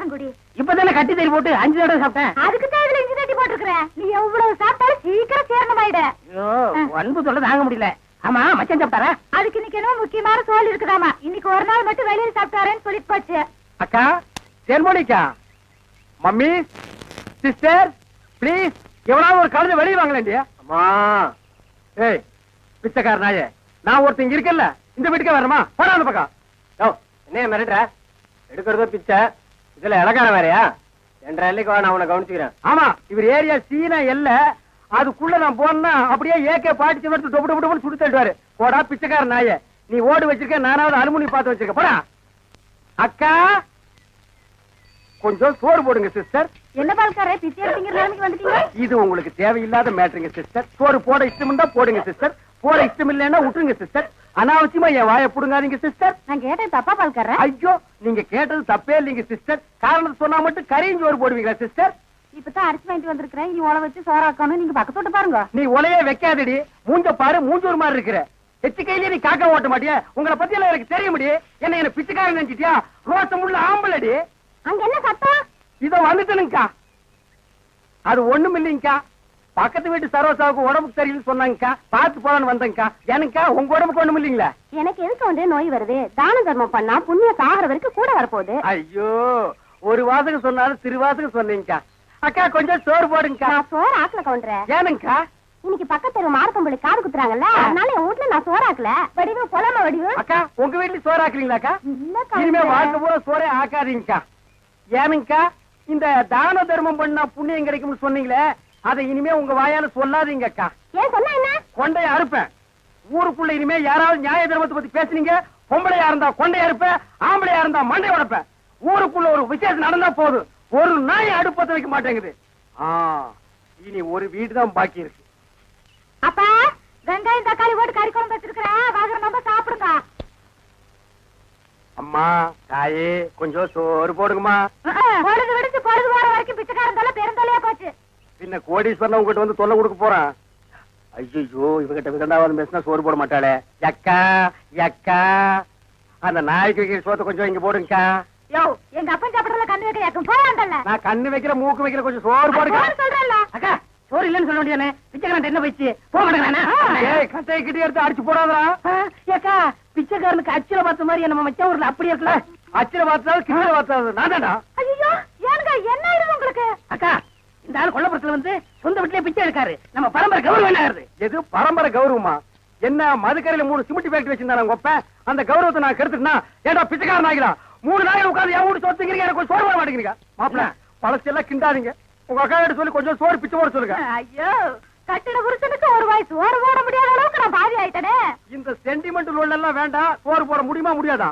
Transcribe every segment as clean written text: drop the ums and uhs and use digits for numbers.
இப்பதானே கட்டி தறி போட்டு 5 தடவை சாப்பிட்டேன். அதுக்கு தான் இதுல இஞ்சி தட்டி போட்டுருக்கேன். நீ எவ்வளவு சாப்பிட்டாலும் சீக்கிரம் சேரணமாயிட. ஐயோ அன்பு சொல்ல தாங்க முடியல. ஆமா மச்சான் சாப்பிட்டாரா? அதுக்கு இன்னைக்கு என்ன முக்கியமான சோல் இருக்குதாமா. இன்னைக்கு ஒரு நாள் மட்டும் வெளியில சாப்பிட்டாரேன்னு சொல்லிட்டு போச்சு. அக்கா தேன்மொழிக்கா, மம்மி, சிஸ்டர், பிளீஸ் எவனாவது ஒரு கழுதை வெளியே வாங்கலேண்டியா? அம்மா ஏய் பிச்சைக்கார நாயே, நான் ஒருத்தங்க இருக்கல இந்த வீட்டுக்கே வரணுமா? போடா அந்த பக்கம். என்ன மிரட்டுற? எடுக்கிறதோ பிச்சை, இதுல இலக்கார வேறையா? 2 எல்லைக்கு வா, நான் உன்னை கவனிச்சுக்கிறேன். ஆமா இவர் ஏரியா சீனா எல்ல, அதுக்குள்ள நான் போனா அப்படியே ஏகே பாட்டிச்சு எடுத்து டொப்பு டொப்பு டொப்பு சுடு தள்ளுவாரு. போடா பிச்சைக்கார நாயே, நீ ஓடு வச்சிருக்க, நானாவது அலுமினி பார்த்து வச்சிருக்க. போடா. அக்கா கொஞ்சம் சோறு போடுங்க சிஸ்டர். என்ன பால்காரே பிச்சை எடுத்தீங்க நிலைமைக்கு வந்துட்டீங்க? இது உங்களுக்கு தேவையில்லாத மேட்டருங்க சிஸ்டர். சோறு போட இஷ்டம் இருந்தா போடுங்க சிஸ்டர், போட இஷ்டம் இல்லைன்னா விட்டுருங்க சிஸ்டர். அனாவசியமா என் வாயை புடுங்காதீங்க சிஸ்டர். நான் கேட்டேன் தப்பா பால்காரே? ஐயோ நீங்க கேட்டது தப்பே இல்லைங்க சிஸ்டர். காரணம் சொன்னா மட்டும் கரையும் சோறு போடுவீங்களா சிஸ்டர்? இப்பதான் அரிசி வாங்கிட்டு வந்திருக்கிறேன். இனி உழ வச்சு சோறாக்கணும். நீங்க பக்கத்தோட்ட பாருங்க. நீ உலையே வைக்காதடி, மூஞ்ச பாரு, மூஞ்சூர் மாதிரி இருக்கிற. எச்சு கையிலே நீ காக்கா ஓட்ட மாட்டியா? உங்களை பத்தி எல்லாம் எனக்கு தெரிய முடியும். என்ன பிச்சைக்காரன் நினைச்சிட்டியா? ரோசம் உள்ள ஆம்பளடி. அங்க என்ன சத்தம்? இதோ வந்துட்டனுங்கக்கா. அது ஒண்ணும் இல்லைங்கக்கா, பக்கத்து வீட்டு சரோசாவுக்கு உடம்புக்கு சரியில்லைன்னு சொன்னாங்கக்கா, பார்த்து போலான்னு வந்தேங்கக்கா. எனக்கா உங்க உடம்புக்கு ஒண்ணும் இல்லைங்களா? எனக்கு எதுக்கு வந்து நோய் வருது? தான தர்மம் பண்ணா புண்ணியம் சாகர வரைக்கும் கூட வரப்போகுது. ஐயோ ஒரு வாசகம் சொன்னாலும் திருவாசகம் சொன்னீங்கக்கா. அக்கா கொஞ்சம் சோறு போடுங்கக்கா. நான் சோறு ஆக்கல கவுண்டரே. ஏனுங்கக்கா? இன்னைக்கு பக்கத்து மார்க்கம்பள்ளி காது குத்துறாங்கல்ல, அதனால என் வீட்டுல நான் சோறு ஆக்கல. வடிவு பொலம வடிவு. அக்கா உங்க வீட்டுல சோறு ஆக்குறீங்களாக்கா? இல்ல இனிமே வாழ்க்கை பூரா சோறே ஆக்காதீங்கக்கா. ஏனுங்கக்கா? இந்த தான தர்மம் பண்ணா புண்ணியம் கிடைக்கும்னு சொன்னீங்களே, அதை இனிமே உங்க வாயால சொல்லாதீங்கக்கா. ஏன் சொன்னா என்ன? கொண்டைய அறுப்பேன். ஊருக்குள்ள இனிமே யாராவது நியாய தர்மத்தை பத்தி பேசுனீங்க, பொம்பளையா இருந்தா கொண்டைய அறுப்பேன், ஆம்பளையா இருந்தா மண்டை உடைப்பேன். ஊருக்குள்ள ஒரு விசேஷம் நடந்தா போதும், ஒரு நாய் அடுப்பத்த வைக்க மாட்டேங்குது. இனி ஒரு வீடு தான் பாக்கி இருக்கு. அப்பா வெங்காயம் தக்காளி போட்டு கறி குழம்பு வச்சிருக்கிறேன், வாங்குற நம்ம சாப்பிடுங்க. அம்மா தாயே கொஞ்சம் சோறு போடுங்கம்மா. பொழுது விடுச்சு பொழுது போற வரைக்கும் பிச்சைக்காரன் தொலை பெருந்தொலையா போச்சு. பின்ன கோடீஸ்வரன் உங்ககிட்ட வந்து தொல்லை கொடுக்க போறான். ஐயோ இவகிட்ட விதண்டாவது பேசினா சோறு போட மாட்டாளே. எக்கா எக்கா, அந்த நாய்க்கு வைக்கிற சோத்தை கொஞ்சம் இங்க போடுங்கக்கா. யோ எங்க அப்பன் சாப்பிடறதுல கண்ணு வைக்க யாக்கும் போயாண்டல்ல. நான் கண்ணு வைக்கிற மூக்கு வைக்கிற கொஞ்சம் சோறு போடுங்க சொல்றேன்ல. அக்கா சோறு இல்லன்னு சொல்ல வேண்டியதானே? பிச்சைக்காரன் என்ன போயிடுச்சு? போக மாட்டேங்கிறானே. ஏய் கட்டையை கிட்டே எடுத்து அடிச்சு போடாதா. ஏக்கா பிச்சைக்காரனுக்கு அச்சில பார்த்த மாதிரி நம்ம மச்சான் ஊர்ல அப்படி இருக்கல. அச்சில பார்த்தாலும் கிட்ட பார்த்தாது நான் தான்டா. ஐயோ ஏனுங்க என்ன ஆயிடுது உங்களுக்கு? அக்கா இந்த ஆள் கொல்லப்புறத்துல வந்து சொந்த வீட்டுலயே பிச்சை எடுக்காரு. நம்ம பரம்பரை கௌரவம் என்ன ஆகுது? எது பரம்பரை கௌரவமா? என்ன மதுக்கரையில 3 சிமெண்ட் ஃபேக்டரி வச்சிருந்தாங்க ஒப்ப, அந்த கௌரவத்தை நான் கெடுத்துட்டா ஏடா பிச்சைக்காரன் ஆகிலாம். 3 நாள் உட்கார்ந்து என் வீட்டு சொத்துக்கிறீங்க, எனக்கு சோறு போட மாட்டேங்கிறீங்க. மாப்பிள்ள பழசெல்லாம் கிண்டாதீங்க. உங்க அக்கா கிட்ட சொல்லி கொஞ்சம் சோறு பிச்சை போட சொல்லுங்க. ஐயோ கட்டின புருஷனுக்கு ஒரு வாய் சோறு போட முடியாத அளவுக்கு நான் பாதி ஆயிட்டனே. இந்த சென்டிமெண்ட் லோன் எல்லாம் வேண்டாம். சோறு போட முடியுமா முடியாதா?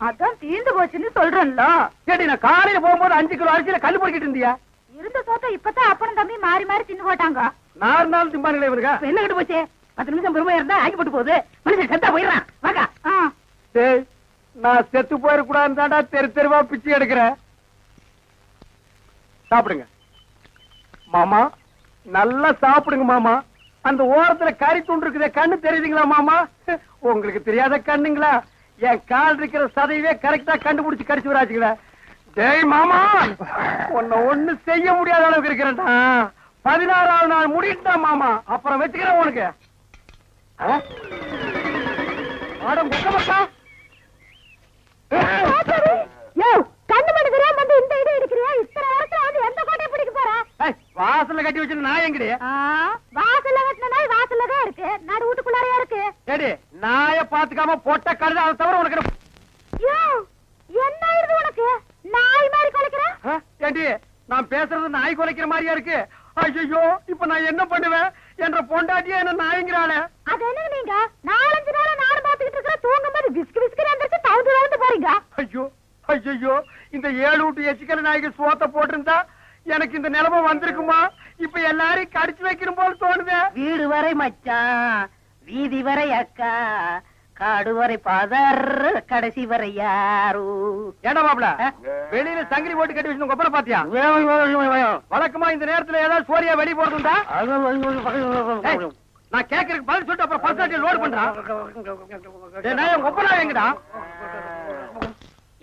அதான் தீந்து போச்சுன்னு சொல்றேன்ல. கேட்டி நான் காலையில போகும்போது 5 கிலோ அரிசியில கல் பொறுக்கிட்டு இருந்தியா? இருந்த சோத்த இப்பதான் அப்பனும் தம்பி மாறி மாறி தின்னு போட்டாங்க. 4 நாள் திம்பானுங்களே இவருங்க. என்ன கிட்ட போச்சு? 10 நிமிஷம் பெருமையா இருந்தா ஆக்கி போட்டு போகுது. மனுஷன் செத்தா போயிடறான். வாக்கா. டேய் நான் செத்து போயிடக்கூடாதுன்னு தாண்டா தெரு தெருவா பிச்சை எடுக்கிறேன். சாப்பிடுங்க மாமா, நல்லா சாப்பிடுங்க மாமா. அந்த ஓரத்துல கறி துண்டு இருக்குதே, கண்ணு தெரியுதுங்களா மாமா? உங்களுக்கு தெரியாத கண்ணுங்களா? என் கால் இருக்கிற சதையவே கரெக்டா கண்டுபிடிச்சு கடிச்சு வராச்சுங்களா? டேய் மாமா, உன்னை ஒண்ணு செய்ய முடியாத அளவுக்கு இருக்கிறேன்டா. 16ஆவது நாள் முடிட்டா மாமா, அப்புறம் வச்சுக்கிறேன் உனக்கு. மக்கா கண்ணு மணி தெரியாம வந்து இந்த இடம் எடுக்கிறியா? இத்தனை நேரத்துல வந்து எந்த கோட்டையை பிடிக்க போற? வாசல்ல கட்டி வச்சிருந்த நாய் எங்கடி? வாசல்ல கட்டின நாய் வாசல்ல தான் இருக்கு, நடு வீட்டுக்குள்ளாரையா இருக்கு. ஏடி நாய பாத்துக்காம போட்ட கழுத, அதை தவிர உனக்கு என்ன ஆயிருது உனக்கு? நாய் மாதிரி குலைக்கிற? ஏடி நான் பேசுறது நாய் குலைக்கிற மாதிரியா இருக்கு? ஐயோ இப்ப நான் என்ன பண்ணுவேன்? என்ற பொண்டாட்டியா என்ன நாய்ங்கிறாளே. அது என்ன நீங்க 4-5 நாளா நாடு பாத்துக்கிட்டு இருக்கிற, தூங்கும் போது விஸ்கு விஸ்கு வந்துட்டு தவுந்து போறீங்க. ஐயோ ஐயோ, இந்த 7 வீட்டு எச்சிக்கல நாய்க்கு சோத்த போட்டிருந்தா எனக்கு இந்த நிலைமை வந்திருக்குமா? இப்ப எல்லாரையும் கடிச்சு வைக்கணும் போல தோணுது. வீடு வரை மச்சான், வீதி வரை அக்கா, காடு வரை பாதர், கடைசி வரை யாரு. ஏடா மாப்ள வெளியில சங்கிலி போட்டு கட்டி வச்சு கொப்பரை பாத்தியா? வழக்கமா இந்த நேரத்துல ஏதாவது சோரியா வெளியே போறதுண்டா? நான் கேக்குறதுக்கு பதில் சொல்லிட்டு அப்புறம் பர்சனாலிட்டி லோட் பண்றான். கொப்பரா எங்கடா?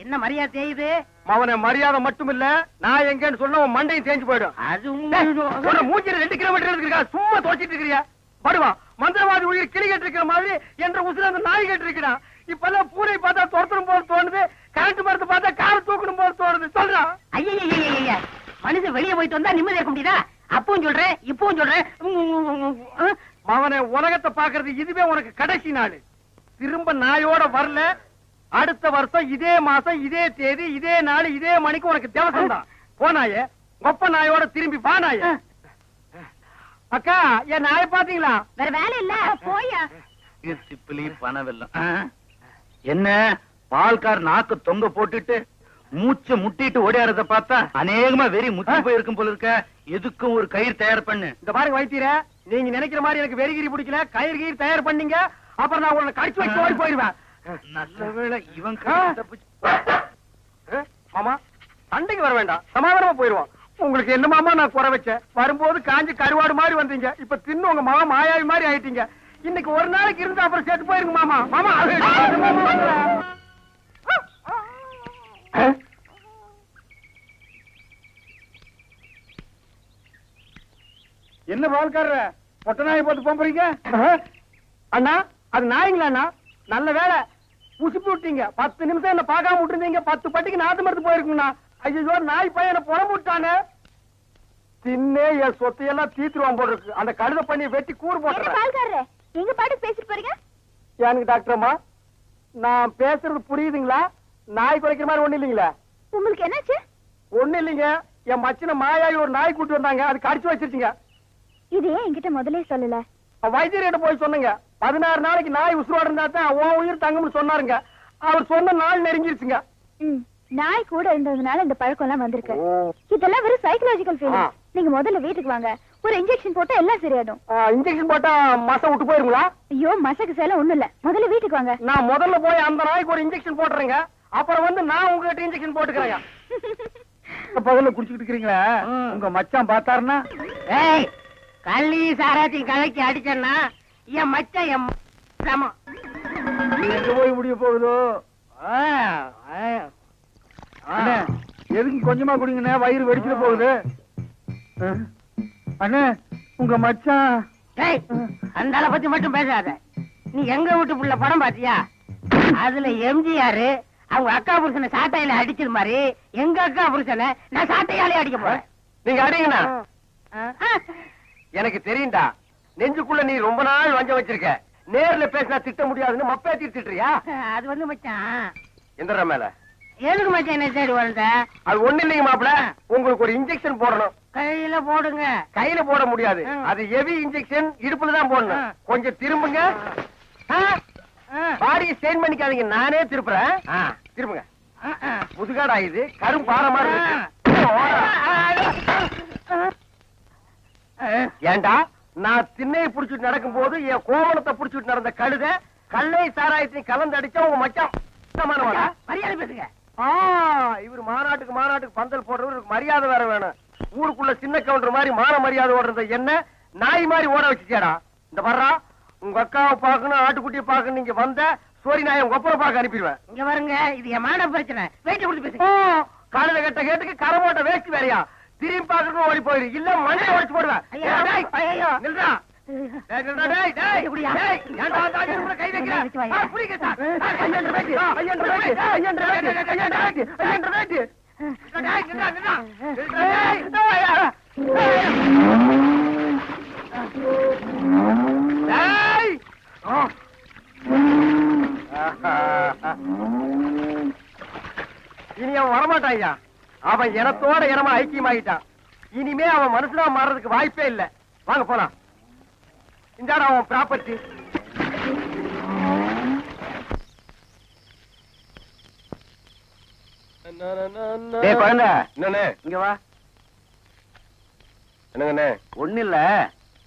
என்ன மரியாதை செய்யுது? அவனை மரியாதை மட்டும் இல்ல, நான் எங்கன்னு சொன்ன உன் மண்டையும் தேஞ்சு போயிடும். அது மூஞ்சில 2 கிலோமீட்டர் இருக்கா, சும்மா தோச்சிட்டு இருக்கிறியா? படுவா, மந்திரவாதி உயிர் கிளி கட்டு இருக்கிற மாதிரி என்ற உசுர அந்த நாய் கட்டு இருக்கிறான். இப்பெல்லாம் பூனை பார்த்தா துரத்தணும் போது தோணுது, கரண்ட் மரத்தை பார்த்தா காரை தூக்கணும் போது தோணுது. சொல்றான். ஐயா, மனுஷன் வெளியே போயிட்டு வந்தா நிம்மதி இருக்க முடியுதா? அப்பவும் சொல்றேன், இப்பவும் சொல்றேன். அவனை உலகத்தை பாக்குறது இதுவே உனக்கு கடைசி நாள். திரும்ப நாயோட வரல, அடுத்த வருஷம் இதே மாசம் இதே தேதி இதே நாள் இதே மணிக்கு உனக்கு திவசம் தான். போனாயே ஒப்ப நாயோட திரும்பி பானாய. அக்கா, என் நாயை பாத்தீங்களா? வேற வேலை இல்ல, போயா. சிப்பிலி பணவெல்லாம் என்ன பால்கார் நாக்கு தொங்க போட்டுட்டு மூச்ச முட்டிட்டு ஓடியாரத பார்த்தா அநேகமா வெறி முத்தி போயிருக்கும் போல இருக்க. எதுக்கும் ஒரு கயிறு தயார் பண்ணு. இந்த பாருங்க வைத்தியர, நீங்க நினைக்கிற மாதிரி எனக்கு வெறிகிரி பிடிக்கல. கயிறு கயிறு தயார் பண்ணீங்க, அப்புறம் நான் உங்களை கடிச்சு வச்சு ஓடி போயிருவேன். நல்ல வேளை இவன் மாமா, சண்டைக்கு வர வேண்டாம், சமாதானமா போயிருவோம். உங்களுக்கு என்ன மாமா நான் குறை வச்சேன்? வரும்போது காஞ்சி கருவாடு மாதிரி வந்தீங்க, இப்ப தின்னு உங்க மாமா மாயாவி மாதிரி ஆயிட்டீங்க. இன்னைக்கு ஒரு நாளைக்கு இருந்தா அப்புறம் செத்து போயிருங்க மாமா. மாமா என்ன பால்காரர பொட்ட நாயை போட்டு போறீங்க? அண்ணா, அது நாய்ங்களா அண்ணா? நல்ல வேலை உசுப்பி விட்டீங்க. 10 நிமிஷம் என்ன பார்க்காம விட்டுருந்தீங்க, 10 பட்டிக்கு நாத்து மருந்து போயிருக்குங்கண்ணா. ஐயோ, நாய் பையனை புறம்பு விட்டானே. தின்னே என் சொத்தையெல்லாம் தீத்துருவான் போல இருக்கு. அந்த கழுத பண்ணி வெட்டி கூறு போட்டுறேன். எங்க பாட்டுக்கு பேசிட்டு போறீங்க? எனக்கு டாக்டர்மா, நான் பேசுறது புரியுதுங்களா? நாய் குறைக்கிற மாதிரி ஒண்ணு இல்லைங்களா? உங்களுக்கு என்னாச்சு? ஒண்ணு இல்லைங்க, என் மச்சின மாயாவி ஒரு நாய் கூட்டு வந்தாங்க, அது கடிச்சு வச்சிருச்சுங்க. இது ஏன் என்கிட்ட முதல்ல சொல்லல? வைத்தியர்கிட்ட போய் சொன்னங்க. 16 நாளைக்கு நாய் உசுரோட இருந்தா தான் உன் உயிர் தங்கும்னு சொன்னாருங்க. அவர் சொன்ன நாள் நெருங்கிருச்சுங்க. நாய் கூட இருந்ததுனால இந்த பழக்கம் எல்லாம் வந்திருக்கு. இதெல்லாம் வெறும் சைக்கலாஜிக்கல் ஃபீலிங். நீங்க முதல்ல வீட்டுக்கு வாங்க, ஒரு இன்ஜெக்ஷன் போட்டா எல்லாம் சரியாடும். இன்ஜெக்ஷன் போட்டா மசம் விட்டு போயிருங்களா? ஐயோ, மசக்கு சேல ஒண்ணும் இல்ல, முதல்ல வீட்டுக்கு வாங்க. நான் முதல்ல போய் அந்த நாய்க்கு ஒரு இன்ஜெக்ஷன் போட்டுறேங்க, அப்புறம் வந்து நான் உங்ககிட்ட இன்ஜெக்ஷன் போட்டுக்கிறேன். பகல்ல குடிச்சுக்கிட்டு இருக்கிறீங்களா? உங்க மச்சான் பார்த்தாருன்னா? ஏய், கள்ளி சாராத்தையும் கலக்கி அடிச்சேன்னா என் மச்சான் என் சமம். எங்க போய் முடிய போகுதோ? எதுக்கு கொஞ்சமா குடிங்கண்ணே, வயிறு வெடிச்சுட்டு போகுது. அண்ணே, உங்க மச்சான். அந்த ஆளை பத்தி மட்டும் பேசாத. நீ எங்க வீட்டு புள்ள படம் பாத்தியா? அதுல எம்ஜிஆர் அவங்க அக்கா புருஷனை சாட்டையில அடிச்சது மாதிரி எங்க அக்கா புருஷனை நான் சாட்டையாலே அடிக்க போறேன். நீங்க அடிங்கண்ணா. எனக்கு தெரியும்டா, நெஞ்சுக்குள்ள நீ ரொம்ப நாள் வஞ்சம் வச்சிருக்க. நேர்ல பேசினா திட்ட முடியாதுன்னு மப்பேத்தி திட்டுறியா? அது வந்து மச்சான். எந்த மேல எதுக்கு மச்சான் என்ன தேடி வந்த? அது ஒண்ணு இல்லைங்க மாப்பிள, உங்களுக்கு ஒரு இன்ஜெக்ஷன் போடணும். கையில போடுங்க. கையில போட முடியாது, அது ஹெவி இன்ஜெக்ஷன், இடுப்புல தான் போடணும். கொஞ்சம் திரும்புங்க. பாடியை ஸ்டெயின் பண்ணிக்காதீங்க, நானே திருப்புறேன். திரும்புங்க. முதுகாடா இது, கரும் பாறை மாதிரி இருக்கு. ஏண்டா, நான் திண்ணையை புடிச்சிட்டு நடக்கும் போது என் கோவணத்தை புடிச்சிட்டு நடந்த கழுத கல்லை சாராயத்தையும் கலந்து அடிச்சா உங்க மச்சான் மரியாதை பேசுங்க. இவர் மாநாட்டுக்கு பந்தல் போடுறவருக்கு மரியாதை வேற வேணும். ஊருக்குள்ள சின்ன கவுண்டர் மாதிரி மான மரியாதை ஓடுறத என்ன நாய் மாதிரி ஓட வச்சுச்சேடா. இந்த வர்றா, உங்க அக்காவை பாக்கணும், ஆட்டுக்குட்டியை பாக்கணும். நீங்க வந்த சோரி நாயை உங்க ஒப்பரை பார்க்க அனுப்பிடுவேன். இங்க வருங்க, இது என் மான பிரச்சனை. வெயிட் கொடுத்து பேசுங்க. காலையில கட்ட கேட்டுக்கு கரை போட்ட வேஸ்ட் வேறையா? திரும்பி பாக்கணும் ஓடி போயிரு, இல்ல மண்டையை உடைச்சு போடுவேன். நில்றா. இனி அவன் வரமாட்டான் ஐயா. அவன் இனத்தோட இனமா ஐக்கியமாயிட்டான். இனிமே அவன் மனுஷனா மாறதுக்கு வாய்ப்பே இல்ல. வாங்க போலாம். இந்த அவன் ப்ராப்பர்ட்டி. குழந்தை என்னண்ணே? இங்க வா. என்னங்கண்ணே? ஒண்ணு இல்ல,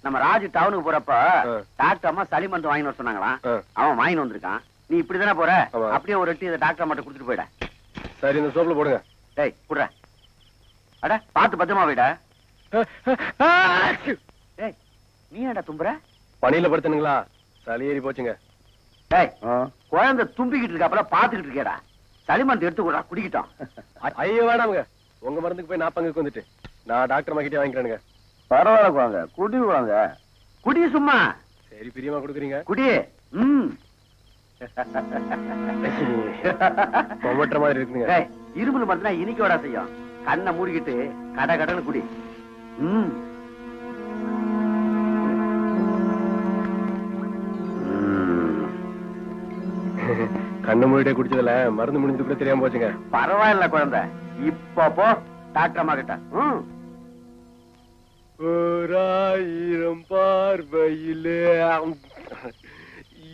நம்ம ராஜு டவுனுக்கு போறப்ப டாக்டர் அம்மா சளி மருந்து வாங்கி வர சொன்னாங்களாம். அவன் வாங்கி வந்திருக்கான். நீ இப்படிதானே போற, அப்படியே ஒரு எட்டி டாக்டர் மட்டும் கொடுத்துட்டு போயிட. சரி, இந்த சோப்புல போடுங்க. டேய் குடுற. அட பாத்து பத்திரமா போயிட. டேய் நீ என்னடா தும்புற? பணியில படுத்துனுங்களா, சளி ஏறி போச்சுங்க. டேய் குழந்தை தும்பிக்கிட்டு இருக்க, அப்புறம் பாத்துக்கிட்டு இருக்கேடா. சளிமருந்து எடுத்து கூட குடிக்கிட்டோம். ஐயோ வேணாமுங்க, உங்க மருந்துக்கு போய் நான் பங்குக்கு வந்துட்டு நான் டாக்டர் மாக்கிட்டே வாங்கிக்கிறேனுங்க. பரவாயில்ல வாங்க, குடி வாங்க. குடி சும்மா. சரி பிரியமா கொடுக்குறீங்க, குடி. கொமட்டுற மாதிரி இருக்குங்க. இருமல் மருந்துனா இனிக்கோட செய்யும். கண்ணை மூடிக்கிட்டு கட கடன்னு குடி. கண்ணு மூடிட்டே குடிச்சதுல மருந்து முடிஞ்சது கூட தெரியாம போச்சுங்க. பரவாயில்ல குழந்தை, இப்ப போ டாக்டர் அம்மா கிட்ட. ஓராயிரம் பார்வையிலே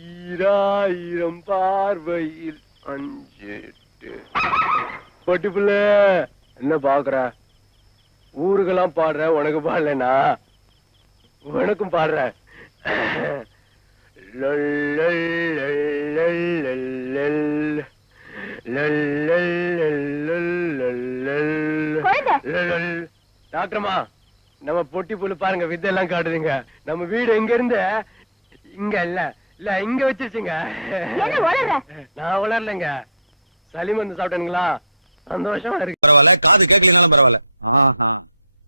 ஈராயிரம் பார்வையில் 5 பொட்டிப்புள்ள என்ன பாக்குற? ஊருக்கெல்லாம் பாடுற, உனக்கு பாடலனா உனக்கும் பாடுற. டாக்டர்மா, நம்ம பொட்டி புல்லு பாருங்க, வித்தெல்லாம் காட்டுதுங்க. நம்ம வீடு எங்க இருந்து இங்க இல்ல இங்க வச்சிருச்சுங்க. நான் வளரலைங்க, சளி மருந்து சாப்பிட்டேனுங்களா, சந்தோஷமா இருக்கு. பரவாயில்ல, காது கேட்கலனாலும் பரவாயில்ல.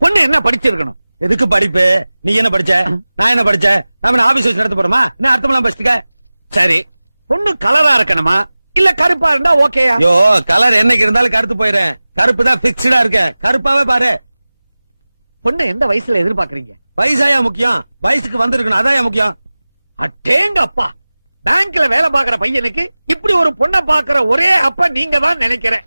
பொண்ணு என்ன படிச்சிருக்கணும்? எதுக்கு படிப்பு? நீ என்ன படிச்ச? நான் என்ன படிச்சேன்? நாம ஆபீஸ் வச்சு நடத்த போறோமா? என்ன அர்த்தமெல்லாம் படிச்சுக்க? சரி, பொண்ணு கலரா இருக்கணுமா இல்ல கருப்பா இருந்தா ஓகேயா? ஐயோ, கலர் என்னைக்கு இருந்தாலும் கருத்து போயிடுறேன். கருப்பு தான் பிக்ஸ்டா இருக்க. கருப்பாவே பாரு. பொண்ணு எந்த வயசுல எதிர்பார்க்கறீங்க? வயசாயா முக்கியம்? வயசுக்கு வந்திருக்கணும், அதான் முக்கியம். அட்டேங்க அப்பா, பேங்க்ல வேலை பாக்குற பையனுக்கு இப்படி ஒரு பொண்ணை பாக்குற ஒரே அப்பா நீங்க தான் நினைக்கிறேன்.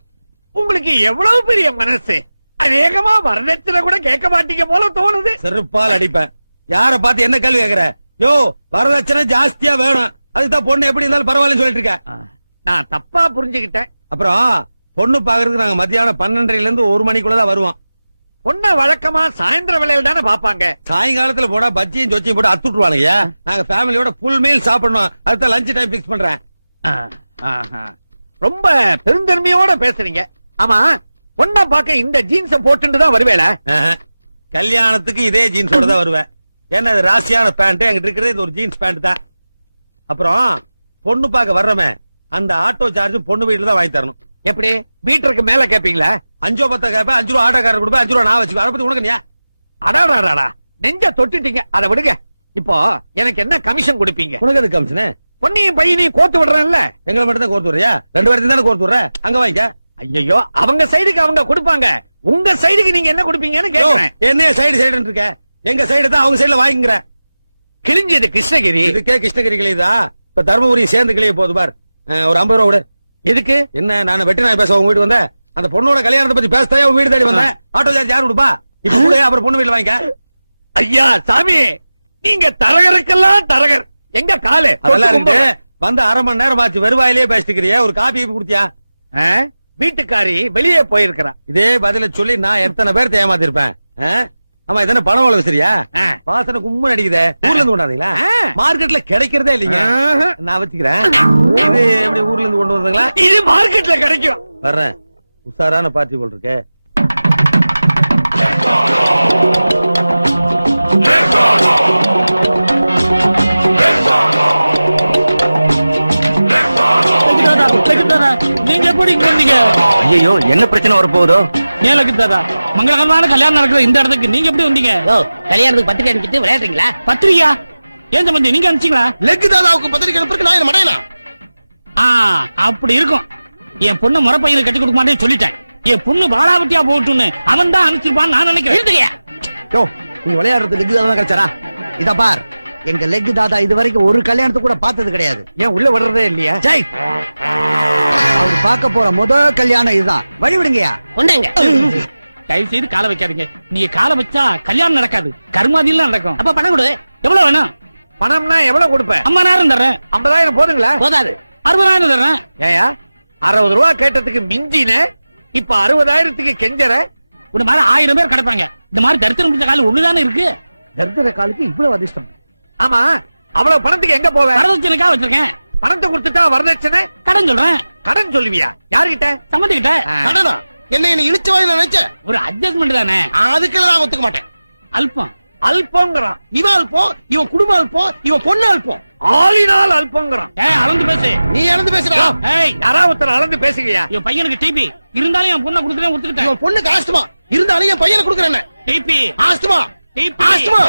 உங்களுக்கு எவ்வளவு பெரிய மனசு! அநேகமா வரதட்சணை கூட கேட்க மாட்டீங்க போல தோணுது. செருப்பால் அடிப்பேன். யார பார்த்து என்ன கேள்வி கேக்குற? யோ, வரதட்சணை ஜாஸ்தியா வேணும், அதுக்குதான் பொண்ணு எப்படி இருந்தாலும் பரவாயில்லன்னு சொல்லிட்டு இருக்க. நான் தப்பா புரிஞ்சுக்கிட்டேன். அப்புறம் பொண்ணு பாக்குறதுக்கு நாங்க மத்தியானம் 12:30 இருந்து 1 மணிக்குள்ளதான் வருவோம். பொண்ண வழக்கமா சாயந்தர வேலையில தானே பாப்பாங்க. சாயங்காலத்துல போட பஜ்ஜியும் சொச்சியும் போட்டு அத்துட்டுவானுங்க. நாங்க ஃபேமிலியோட ஃபுல் மீல் சாப்பிடணும், அதுதான் லஞ்ச் டைம் பிக்ஸ் பண்றேன். ரொம்ப பெருந்தன்மையோட பேசுறீங்க. ஆமா, பொண்ண பாக்க இந்த ஜீன்ஸ் போட்டுட்டு தான் வருவேல? கல்யாணத்துக்கு இதே ஜீன்ஸோட தான் வருவேன். ஏன்னா இது ராசியான பேண்ட், எங்கிட்ட இருக்கிறது இந்த ஒரு ஜீன்ஸ் பேண்ட் தான். அப்புறம் பொண்ணு பார்க்க வர்றமே, அந்த ஆட்டோ சார்ஜும் பொண்ணு வீட்டுல தான் வாங்கி தரணும். எப்படி? மீட்டருக்கு மேல கேப்பீங்களா? 5-10 கேப்பேன், 5 ரூபா ஆட்டோக்காரர் கொடுப்பேன், 5 ரூபா நான் வச்சுக்கோ. அதை பத்தி உனக்கு நீயா? அடாடாடா, நெஞ்ச தொட்டுட்டீங்க. அதை விடுங்க. இப்போ எனக்கு என்ன கமிஷன் கொடுப்பீங்க? உனக்கு எது கமிஷன்? பொண்ணையும் பையனையும் கோர்த்து விடுறேன்ல. எங்களை மட்டும் தான் கோர்த்து விடுறியா? 2 பேர்த்தையும் தானே கோர்த்து விடுற, அங்க வாங்கிக்க. ஐயோ, அவங்க சைடுக்கு அவங்க கொடுப்பாங்க, உங்க சைடுக்கு நீங்க என்ன கொடுப்பீங்கன்னு கேக்குறேன். என்ன சைடு சைடுன்னு இருக்க? எங்க சைடு தான் அவங்க சைடுல வாங்கிக்கிற. கிழிஞ்சது கிருஷ்ணகிரி. இதுக்கே கிருஷ்ணகிரி கிளியுதா? இப்ப தர்மபுரி சேர்ந்து கிளிய போகுது பார். ஒரு 50 ரூபா விடு. எதுக்கு? என்ன, நான் வெட்டி நாய் பேச உங்க வீட்டு வந்தேன்? அந்த பொண்ணோட கல்யாணத்தை பத்தி பேச உங்க வீடு தேடி வந்தேன். ஆட்டோ சார்ஜ் யாரு கொடுப்பா? இப்ப கூட அப்புறம் பொண்ணு வீட்டுல வாங்கிக்க. ஐயா சாமி, நீங்க தரகருக்கெல்லாம் தரகர். எங்க காலு? அதெல்லாம் இருக்கு. வந்து 1/2 மணி நேரம் ஆச்சு, வெறுவாயிலேயே பேசிக்கிறியா? ஒரு காபி குடுத்தியா? வீட்டுக்காரி வெளியே போயிருக்கிறா. இதே பதில சொல்லி நான் எத்தனை பேர் ஏமாத்திருப்பேன். ஆமா, இதென்ன பணம் உள்ள சரியா? வாசனை கும்மன் அடிக்குதே. ஊர்ல இருந்து கொண்டாந்தீங்களா? மார்க்கெட்ல கிடைக்கிறதே இல்லைங்க. நான் வச்சுக்கிறேன். இது எப்படி ஊர்ல இருந்து கொண்டு வந்தீங்களா? இது மார்க்கெட்ல கிடைக்கும். வர்றேன். உஷாரான பார்ட்டி போல் இருக்கு. நீங்க எப்படி இங்க வந்தீங்க? ஐயோ, என்ன பிரச்சனை வரப்போகுதோ? ஏலக்கு தாதா, மங்களகரமான கல்யாணம் நடக்கிற இந்த இடத்துக்கு நீங்க எப்படி வந்தீங்க? கல்யாணத்துக்கு பத்திரிக்கை அனுப்பிட்டு விளையாடுறீங்களா? பத்திரிகையா? ஏன் சம்பந்தி, நீங்க அனுப்பிச்சீங்களா? லெக்கு தாதாவுக்கு பத்திரிக்கை அனுப்புறதுக்கு நான் என்ன மடையலாம்? அப்படி இருக்கும். என் பொண்ணு முறை பையனுக்கு கட்டி கொடுக்க மாட்டேன்னு சொல்லிட்டேன். என் பொண்ணு வாழாவட்டியா போட்டுன்னு அவன் தான் அனுப்பிச்சிருப்பான்னு நான் நினைக்கிறேன். நீ விளையாடுறது லெக்கு தாதா கிடைச்சாரா? இத பார், எங்க லெக்கு தாதா இது வரைக்கும் ஒரு கல்யாணத்தை கூட பார்த்தது கிடையாது. ஏன் உள்ள விடுறதே இல்லையா? அவர் பார்க்க போற கல்யாணம் இதுதான். வழி விடுங்கயா. ஒண்ணுங்க. தயவு செய்து காலை வைக்காதீங்க. நீங்க காலை வச்சா கல்யாணம் நடக்காது, கருமாதியெல்லாம் நடக்கும். அப்ப பணம் கொடு. எவ்வளவு வேணும்? பணம்னா எவ்வளவு கொடுப்பேன்? 50,000 தர்றேன். 50,000 போதுங்களா? போதாது. 60,000 தர்றேன். ஏயா 60 ரூபா கேட்டதுக்கு மிஞ்சின, இப்ப 60,000க்கு கெஞ்சற? ஒரு மாதிரி 1000 பேர் கிடப்பாங்க. இந்த மாதிரி தரித்திரம் பிடிச்ச காலம் ஒண்ணுதானே இருக்கு. தரித்திர காலுக்கு இவ்வளவு அதிர்ஷ்டம். ஆமா, அவ்வளவு பணத்துக்கு எங்க போவேன்? வரதட்சணைக்காக வச்சிருக்கேன். பணத்தை கொடுத்துட்டா வரதட்சணை? கடன் சொல்றேன். கடன் சொல்லுவியா? யாருகிட்ட? சம்மந்திக்கிட்ட. கடனா? என்ன இழுச்சு வாங்கி நினைச்ச? ஒரு அட்ஜஸ்ட்மெண்ட் தானே. அதுக்கெல்லாம் நான் ஒத்துக்க மாட்டேன். அல்பம் அல்பங்கிறான். இவன் அல்பம், இவன் குடும்பம் அல்பம், இவன் பொண்ணு அல்பம். ஆளினால் அல்பங்கிறான். அளந்து பேசு. நீ இழந்து பேசுறா. ஏய், யாராவது ஒருத்தர் அளந்து பேசுங்கயா. என் பையனுக்கு டிபி இருந்தாலும் என் பொண்ணை கொடுத்துட்டேன், ஒத்துக்கிட்டேன். இவன் பொண்ணுக்கு ஆஸ்துமா இருந்தாலும் என் பையனை கொடுக்குறேன். TB asthma TB asthma.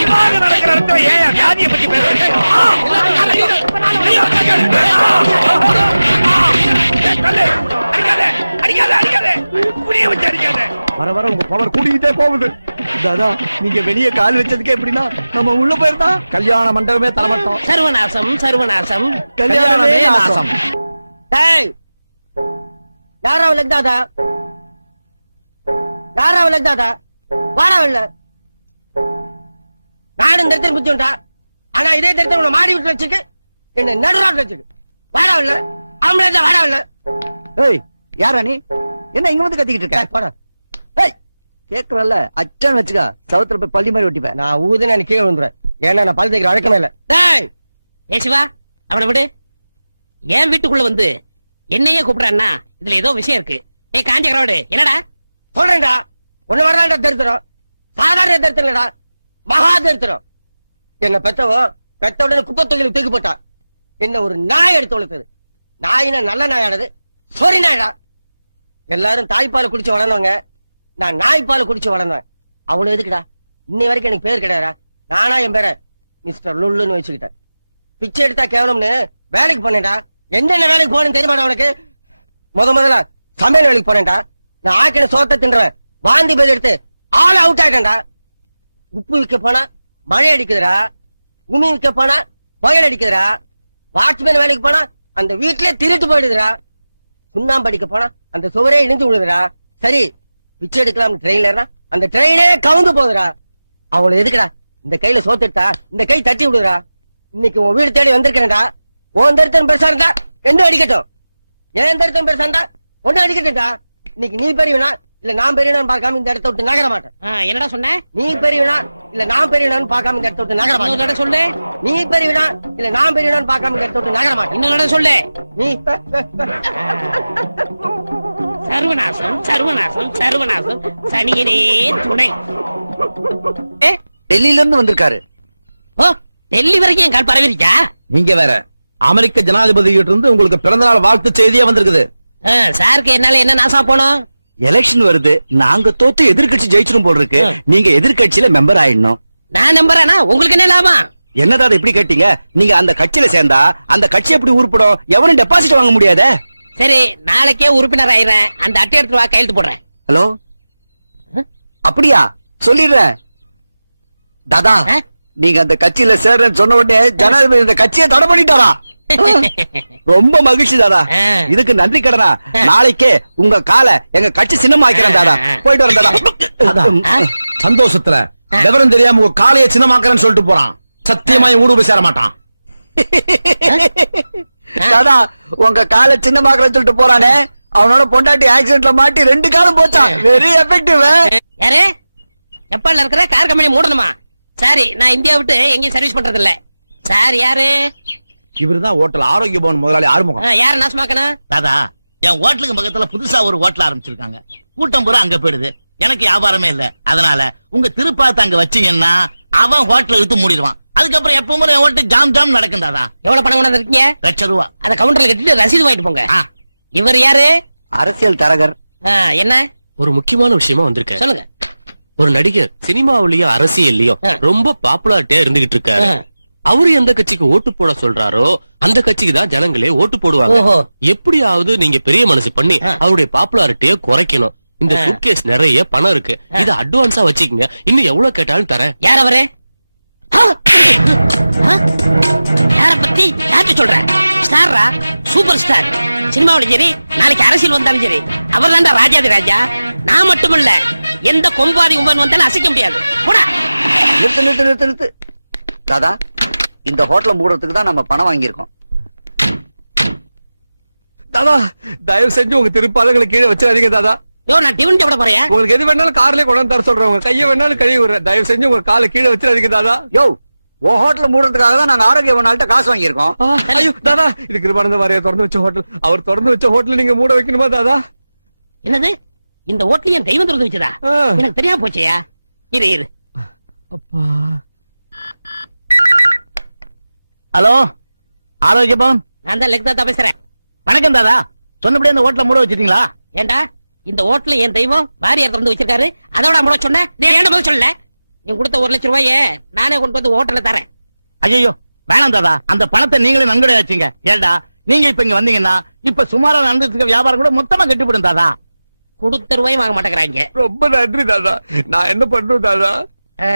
இவாக நடக்கிற இடத்துல ஏன் வியாதியை பத்தி பேசுறீங்க? வர வர உங்க பவர் கூட்டிக்கிட்டே போகுது. தாதா, நீங்க வெளியே கால் வச்சதுக்கு எப்படின்னா நம்ம உள்ள போயிருந்தா கல்யாண மண்டபமே தரமாட்டோம். சர்வநாசம் சர்வநாசம். கல்யாணமே நாசம். டேய், யாரா லக்தாதா? யாரா லக்தாதா? வாடா வெளில. நானும் இந்த இடத்துல புத்தியுண்டா. ஆனா இதே இடத்துல உன்னை மாடி விட்டு வச்சுக்கு என்ன நடுராட்டு வச்சுக்கு. வாடா வெளில. ஆம்பளை வாடா வெளில. ஏய், யாரா நீ? என்ன இங்க வந்து கத்திக்கிட்டு இருக்க? போடா. ஏய், கேக்குறல்ல, அச்சான் வச்சுக்கா. சவுத்துல போய் பள்ளி மாதிரி ஒட்டிப்பேன். நான் ஊதுனா நீ கீழே விழுந்துறேன். ஏன்னா நான் பல் தைக்கிற வழக்கமே இல்ல. டேய், ஏ சிவா, அவனை விடு. என் வீட்டுக்குள்ள வந்து என்னையே கூப்பிடான்னா இதுல ஏதோ விஷயம் இருக்கு. ஏய் காஞ்சிகரோடு, என்னடா சொல்றேன்டா. ஒண்ணு வரலாண்டா தரித்திரம். சாதாரண தரித்திரம் இல்லடா, மகா தரித்திரம். என்ன பெத்தவோ பெத்த உடனே குப்பை தொகையில தூக்கி போட்டா. என்ன ஒரு நாய் எடுத்து வளர்த்தது. நாயினா நல்ல நாயானது, சொரி நாயடா. எல்லாரும் தாய்ப்பால் குடிச்சு வளர்ந்தவங்க, நான் நாய்ப்பால் குடிச்சு வளர்ந்தேன். அவ்வளவு எதுக்குடா? இன்னை வரைக்கும் எனக்கு பேர் கிடையாதா? நானா என் பேரை மிஸ்டர் லுல்லுன்னு வச்சுக்கிட்டேன். பிச்சை எடுத்தா கேவலம்னு வேலைக்கு போனேன்டா. என்னென்ன வேலைக்கு போனேன்னு தெரியுமாடா உனக்கு? முதல்ல சமையல் வேலைக்கு போனேன்டா. நான் ஆக்கின சோத்தை தின்றேன். வாந்தி பேர் எடுத்து ஆள் அவுட் ஆயிட்டேன்டா. உப்பு விற்க போனா மழை அடிக்குதுடா. உமி விற்க போனா புயல் அடிக்குதுடா. வாட்ச்மேன் வேலைக்கு போனா அந்த வீட்லயே திருட்டு போயிடுதுடா. சுண்ணாம்பு அடிக்க போனா அந்த சுவரே இடிஞ்சு விடுதுடா. சரி, பிச்சை எடுக்கலாம் ட்ரெயின்ல அந்த ட்ரெயினே கவுந்து போகுதுடா. அவ்வளவு எதுக்குடா? இந்த கையில சோத்துட்டா இந்த கை தட்டி விடுதுடா. இன்னைக்கு உன் வீடு தேடி வந்திருக்கேன்டா. உன் தரித்திரம் பெருசா இருந்தா ரெண்டு அடிக்கட்டும். ஏன் தரித்திரம் பெருசா இருந்தா ஒண்ணு அடிக்கட்டும்டா. இன்னைக்கு நீ பெரியவனா இல்ல நான் பெரியவனான்னு பார்க்காம இந்த இடத்த விட்டு நகர மாட்டேன். என்னடா சொன்ன? நீ பெரியவனா இல்ல நான் பெரியவனான்னு பார்க்காம இந்த இடத்த விட்டு நகர மாட்டேன். இன்னொரு சொல்லு. நீ பெரியவனா இல்ல நான் பெரியவனான்னு பார்க்காம இந்த இடத்த விட்டு நகர மாட்டேன். இன்னொரு சொல்லு. நீ சர்வநாசம் சர்வநாசம் சர்வநாசம். சனியனே துணை. டெல்லியில இருந்து வந்திருக்காரு. ஓ, டெல்லி வரைக்கும் என் கால் பரவிருச்சா? நீங்க வேற அமெரிக்க ஜனாதிபதி கிட்ட இருந்து உங்களுக்கு பிறந்த நாள் வாழ்த்து செய்தியே வந்திருக்குது. சாருக்கு என்னால என்ன நாசா போனோம்? எலெக்ஷன் வருது, நாங்க தோத்து எதிர்கட்சி ஜெயிச்சிரும் போல் இருக்கு. நீங்க எதிர்கட்சியில மெம்பர் ஆயிடணும். நான் நம்புறேனா? உங்களுக்கு என்ன லாபம்? என்னடா இப்படி கேட்டீங்க? நீங்க அந்த கட்சியில சேர்ந்தா அந்த கட்சி எப்படி உருப்படும்? எவனும் டெபாசிட் வாங்க முடியாதே. சரி, நாளைக்கே உறுப்பினர் ஆயிடுறேன். அந்த அட்டை எடுத்து வா, கையெழுத்து போடுறேன். ஹலோ, அப்படியா? சொல்லிடுறேன். தாதா, நீங்க அந்த கட்சியில சேர்றேன்னு சொன்ன உடனே ஜனாதிபதி இந்த கட்சியை தடை பண்ணிட்டாரா? ரொம்ப மகிழ்ச்சி தாதா. இதுக்கு நன்றி கடனா. நாளைக்கே உங்க காலை எங்க கட்சி சின்னமாக்கிறேன் தாதா. போயிட்டு வரேன் தாதா. சந்தோஷத்துல விவரம் தெரியாம உங்க காலையை சின்னமாக்கிறேன்னு சொல்லிட்டு போறான். சத்தியமா ஊடு போய் சேர மாட்டான். தாதா, உங்க காலை சின்னமாக்கிறேன்னு சொல்லிட்டு போறானே, அவனோட பொண்டாட்டி ஆக்சிடென்ட்ல மாட்டி 2 காலம் போச்சான். Very effective. யாரு? ஜப்பான்ல இருக்கிற கார் கம்பெனி மூடணுமா? சரி, நான் இந்தியா விட்டு எங்கேயும் சர்வீஸ் பண்றது இல்ல. சார் யாரு? இவருதான் ஹோட்டல் ஆரோக்கிய பவன் முதலாளி ஆறுமுகம். யாரு நாசமாக்கணும்? தாதா, என் ஹோட்டலுக்கு பக்கத்துல புதுசா ஒரு ஹோட்டல் ஆரம்பிச்சிருக்காங்க. கூட்டம் பூரா அங்க போயிடுது. எனக்கு வியாபாரமே இல்ல. அதனால உங்க திருப்பாத்த அங்க வச்சீங்கன்னா அவன் ஹோட்டலை வித்து மூடிடுவான். அதுக்கப்புறம் எப்பவும் என் ஹோட்டல் ஜாம் ஜாம் நடக்கும் தாதா. எவ்வளவு பணம் கொண்டு இருக்கீங்க? ₹1,00,000. அத கவுண்டர்ல கட்டிட்டு ரசீது வாங்கிட்டு போங்க. இவர் யாரு? அரசியல் தரகர். என்ன? ஒரு முக்கியமான விஷயமா வந்திருக்கேன். சொல்லுங்க. ஒரு நடிகர் சினிமாவிலயும் அரசியல்லயும் ரொம்ப பாப்புலாரிட்டியா இருந்துகிட்டு இருக்காரு. அவரு எந்த கட்சிக்கு ஓட்டு போட சொல்றாரோ அந்த கட்சிக்கு தான் ஜனங்களே ஓட்டு போடுவாங்க. எப்படியாவது நீங்க பெரிய மனசு பண்ணி அவருடைய பாப்புலாரிட்டிய குறைக்கணும். இந்த சூட்கேஸ் நிறைய பணம் இருக்கு. இத அட்வான்ஸா வச்சுக்கங்க. இன்னும் எவ்வளவு கேட்டாலும் தரேன். யார் அவரு? யார பத்தி யார்கிட்ட சொல்ற? ஸ்டாரா? Super star. சினிமாவிலும் சரி, நாளைக்கு அரசியல் வந்தாலும் சரி, அவர் தான்டா ராஜாதி ராஜா. நான் மட்டுமில்ல, எந்த கொம்பாதி கும்பன் வந்தாலும் அசைக்க முடியாது. போடா. நிறுத்து நிறுத்து நிறுத்து நிறுத்து. தாதா, இந்த ஹோட்டலை மூடுறதுக்கு தான் நம்ம பணம் வாங்கியிருக்கோம். தாதா, தயவு செஞ்சு உங்க திருப்பாலங்களை கீழே வச்சிடாதீங்க தாதா. யோ, நான் டிவன் சாப்பிட போறியா? உங்களுக்கு எது வேணாலும் கார்லயே கொண்டு தர சொல்றேன். உங்க கையை வேணாலும் கழுவி விடுறேன். தயவு செஞ்சு உங்க காலை கீழே வச்சிடாதீங்க தாதா. யோ, உன் ஹோட்டலை மூடுறதுக்காக தான் நாங்க ஆரோக்கியவனால்ட்ட காசு வாங்கியிருக்கோம். ஐயோ தாதா, இது கிருபானந்த வாரியார் திறந்து வச்ச ஹோட்டல். அவர் திறந்து வச்ச ஹோட்டல் நீங்க மூட வைக்கணுமா தாதா? என்னது? இந்த ஹோட்டலையும் தெய்வம் திறந்து வச்சதா எனக்கு தெரியாம போச்சையா. இரு இரு. ஹலோ, ஆரோக்கிய பவன். நான் தான் லெக் தாத்தா பேசுறேன். வணக்கம் தாதா. சொன்னபடியே இந்த ஹோட்டல மூட வச்சிட்டீங்களா? ஏண்டா இந்த ஹோட்டல என் தெய்வம் வாரியார் திறந்து வச்சிருக்காரு, அதோட மூட சொன்னேன். நீ ஏன்டா முதல்ல சொல்லல? நீ கொடுத்த 1 லட்சம் ரூபாய நானே கொண்டு வந்து ஹோட்டல்ல தரேன். ஐயோ வேணாம் தாதா, அந்த பணத்தை நீங்களே நன்கொடை ஆச்சுங்க. ஏண்டா நீங்க இப்ப இங்க வந்தீங்கன்னா இப்ப சுமாரா நடந்துட்டு வியாபாரம் கூட மொத்தமா கட்டிவிடும் தாதா. கொடுத்த ரூபாயும் வாங்க மாட்டேங்கிறாங்க. ரொம்ப நன்றி தாதா. நான் என்ன பண்றேன் தாதா?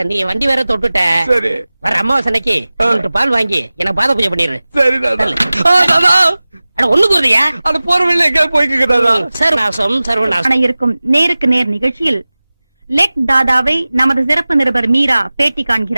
நீ வண்டி வேற தொட்டுட்ட. சரி, வர அமாவாசனைக்கு 1 லிட்டர் பால் வாங்கி எனக்கு பாத பூஜை பண்ணிடு. சரி தாதா. தாதா அட ஒண்ணுக்கு வருதியா? அது போற வழியில எங்க போய்க்குங்க தாதா. சர்வநாசம் சர்வநாசம். இருக்கும் நேருக்கு நேர் நிகழ்ச்சியில் லெக் தாதாவை நமது சிறப்பு நிருபர் மீரா பேட்டி காண்கிறார்.